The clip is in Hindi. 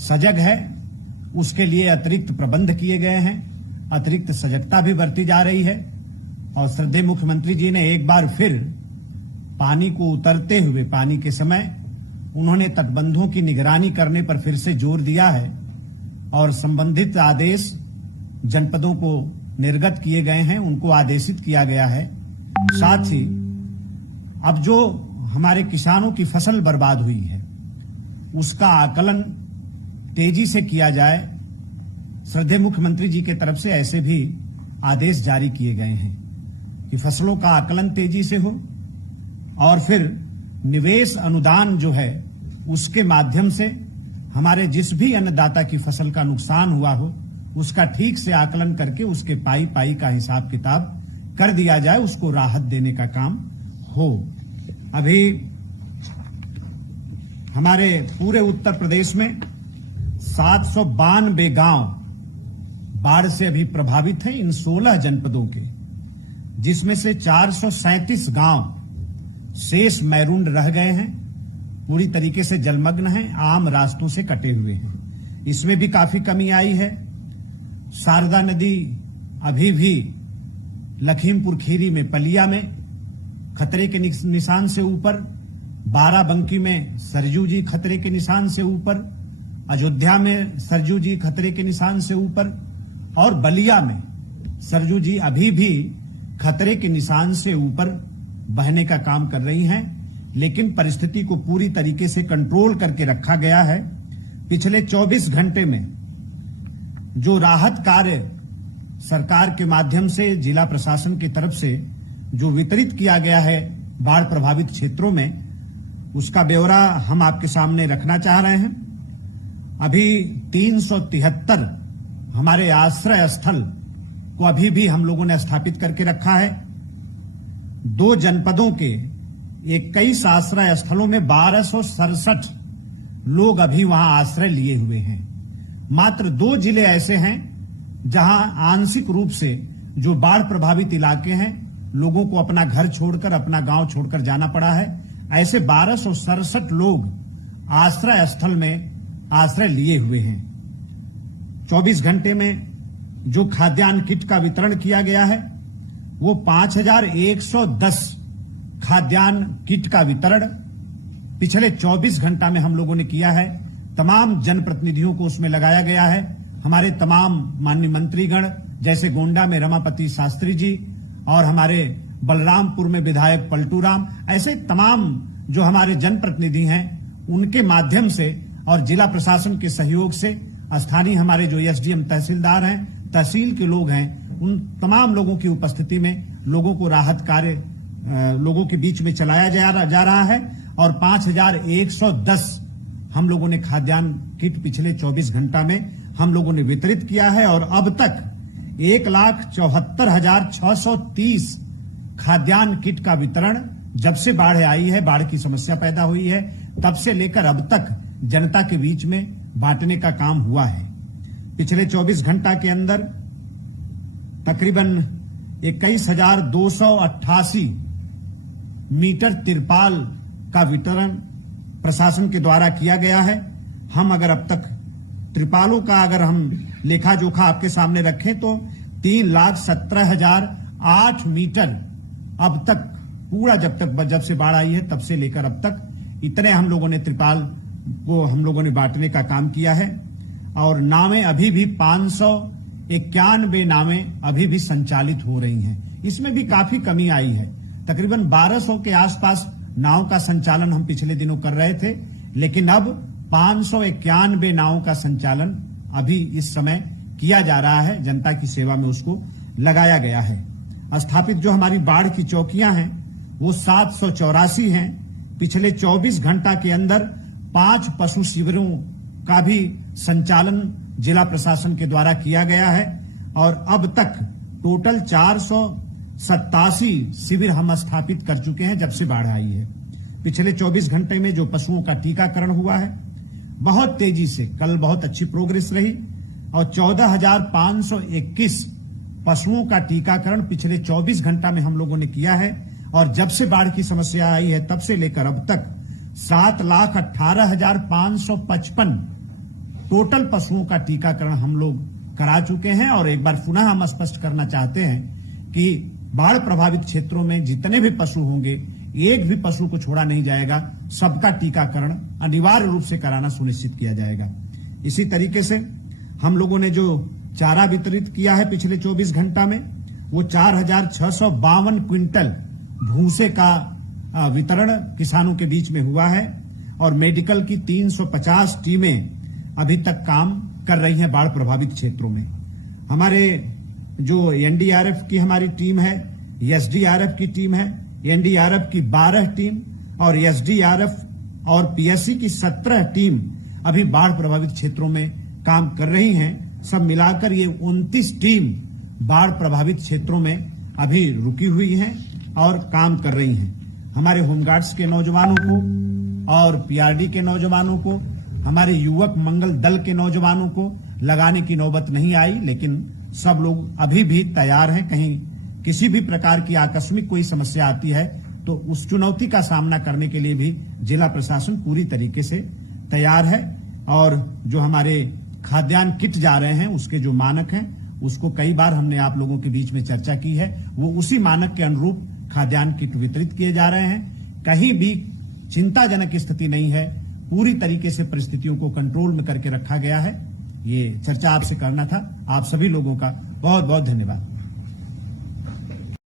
सजग है, उसके लिए अतिरिक्त प्रबंध किए गए हैं, अतिरिक्त सजगता भी बरती जा रही है। और श्रद्धेय मुख्यमंत्री जी ने एक बार फिर पानी को उतरते हुए, पानी के समय उन्होंने तटबंधों की निगरानी करने पर फिर से जोर दिया है और संबंधित आदेश जनपदों को निर्गत किए गए हैं, उनको आदेशित किया गया है। साथ ही अब जो हमारे किसानों की फसल बर्बाद हुई है उसका आकलन तेजी से किया जाए। श्रद्धेय मुख्यमंत्री जी के तरफ से ऐसे भी आदेश जारी किए गए हैं कि फसलों का आकलन तेजी से हो और फिर निवेश अनुदान जो है उसके माध्यम से हमारे जिस भी अन्नदाता की फसल का नुकसान हुआ हो उसका ठीक से आकलन करके उसके पाई पाई का हिसाब किताब कर दिया जाए, उसको राहत देने का काम हो। अभी हमारे पूरे उत्तर प्रदेश में 792 गांव बाढ़ से अभी प्रभावित हैं इन 16 जनपदों के, जिसमें से 437 गांव शेष मैरून रह गए हैं, पूरी तरीके से जलमग्न हैं, आम रास्तों से कटे हुए हैं। इसमें भी काफी कमी आई है। शारदा नदी अभी भी लखीमपुर खीरी में पलिया में खतरे के निशान से ऊपर, बाराबंकी में सरजू जी खतरे के निशान से ऊपर, अयोध्या में सरजू जी खतरे के निशान से ऊपर और बलिया में सरजू जी अभी भी खतरे के निशान से ऊपर बहने का काम कर रही हैं, लेकिन परिस्थिति को पूरी तरीके से कंट्रोल करके रखा गया है। पिछले 24 घंटे में जो राहत कार्य सरकार के माध्यम से, जिला प्रशासन की तरफ से जो वितरित किया गया है बाढ़ प्रभावित क्षेत्रों में, उसका ब्यौरा हम आपके सामने रखना चाह रहे हैं। अभी 373 हमारे आश्रय स्थल को अभी भी हम लोगों ने स्थापित करके रखा है। 2 जनपदों के 21 आश्रय स्थलों में 1267 लोग अभी वहां आश्रय लिए हुए हैं। मात्र 2 जिले ऐसे हैं जहां आंशिक रूप से जो बाढ़ प्रभावित इलाके हैं, लोगों को अपना घर छोड़कर, अपना गांव छोड़कर जाना पड़ा है। ऐसे 1267 लोग आश्रय स्थल में आश्रय लिए हुए हैं। 24 घंटे में जो खाद्यान्न किट का वितरण किया गया है वो 5110 खाद्यान्न किट का वितरण पिछले 24 घंटा में हम लोगों ने किया है। तमाम जनप्रतिनिधियों को उसमें लगाया गया है। हमारे तमाम माननीय मंत्रीगण, जैसे गोंडा में रमापति शास्त्री जी और हमारे बलरामपुर में विधायक पलटू राम, ऐसे तमाम जो हमारे जनप्रतिनिधि हैं उनके माध्यम से और जिला प्रशासन के सहयोग से, स्थानीय हमारे जो एसडीएम तहसीलदार हैं, तहसील के लोग हैं, उन तमाम लोगों की उपस्थिति में लोगों को राहत कार्य लोगों के बीच में चलाया जा रहा है। और 5110 हम लोगों ने खाद्यान्न किट पिछले 24 घंटा में हम लोगों ने वितरित किया है। और अब तक 1,74,630 खाद्यान्न किट का वितरण जब से बाढ़ आई है, बाढ़ की समस्या पैदा हुई है, तब से लेकर अब तक जनता के बीच में बांटने का काम हुआ है। पिछले 24 घंटा के अंदर तकरीबन 21,288 मीटर तिरपाल का वितरण प्रशासन के द्वारा किया गया है। हम अगर अब तक त्रिपालों का अगर हम लेखा जोखा आपके सामने रखें तो 3,17,008 मीटर अब तक, पूरा जब से बाढ़ आई है तब से लेकर अब तक इतने हम लोगों ने त्रिपाल को हम लोगों ने बांटने का काम किया है। और नावें अभी भी 591 नावें अभी भी संचालित हो रही हैं। इसमें भी काफी कमी आई है। तकरीबन 1200 के आसपास नाव का संचालन हम पिछले दिनों कर रहे थे, लेकिन अब 591 नावों का संचालन अभी इस समय किया जा रहा है। जनता की सेवा में उसको लगाया गया है। स्थापित जो हमारी बाढ़ की चौकियां हैं वो 784 हैं। पिछले 24 घंटा के अंदर 5 पशु शिविरों का भी संचालन जिला प्रशासन के द्वारा किया गया है। और अब तक टोटल 487 शिविर हम स्थापित कर चुके हैं जब से बाढ़ आई है। पिछले 24 घंटे में जो पशुओं का टीकाकरण हुआ है बहुत तेजी से, कल बहुत अच्छी प्रोग्रेस रही और 14,521 पशुओं का टीकाकरण पिछले 24 घंटा में हम लोगों ने किया है। और जब से बाढ़ की समस्या आई है तब से लेकर अब तक 7,18,555 टोटल पशुओं का टीकाकरण हम लोग करा चुके हैं। और एक बार पुनः हम स्पष्ट करना चाहते हैं कि बाढ़ प्रभावित क्षेत्रों में जितने भी पशु होंगे, एक भी पशु को छोड़ा नहीं जाएगा। सबका टीकाकरण अनिवार्य रूप से कराना सुनिश्चित किया जाएगा। इसी तरीके से हम लोगों ने जो चारा वितरित किया है पिछले 24 घंटा में, वो 4,652 क्विंटल भूसे का वितरण किसानों के बीच में हुआ है। और मेडिकल की 350 टीमें अभी तक काम कर रही हैं बाढ़ प्रभावित क्षेत्रों में। हमारे जो एनडीआरएफ की हमारी टीम है, एसडीआरएफ की टीम है, एनडीआरएफ की 12 टीम और एसडीआरएफ और पीएससी की 17 टीम अभी बाढ़ प्रभावित क्षेत्रों में काम कर रही हैं। सब मिलाकर ये 29 टीम बाढ़ प्रभावित क्षेत्रों में अभी रुकी हुई हैं और काम कर रही हैं। हमारे होमगार्ड्स के नौजवानों को और पीआरडी के नौजवानों को, हमारे युवक मंगल दल के नौजवानों को लगाने की नौबत नहीं आई, लेकिन सब लोग अभी भी तैयार हैं। कहीं किसी भी प्रकार की आकस्मिक कोई समस्या आती है तो उस चुनौती का सामना करने के लिए भी जिला प्रशासन पूरी तरीके से तैयार है। और जो हमारे खाद्यान्न किट जा रहे हैं उसके जो मानक हैं उसको कई बार हमने आप लोगों के बीच में चर्चा की है, वो उसी मानक के अनुरूप खाद्यान्न किट वितरित किए जा रहे हैं। कहीं भी चिंताजनक स्थिति नहीं है, पूरी तरीके से परिस्थितियों को कंट्रोल में करके रखा गया है। ये चर्चा आपसे करना था। आप सभी लोगों का बहुत बहुत धन्यवाद।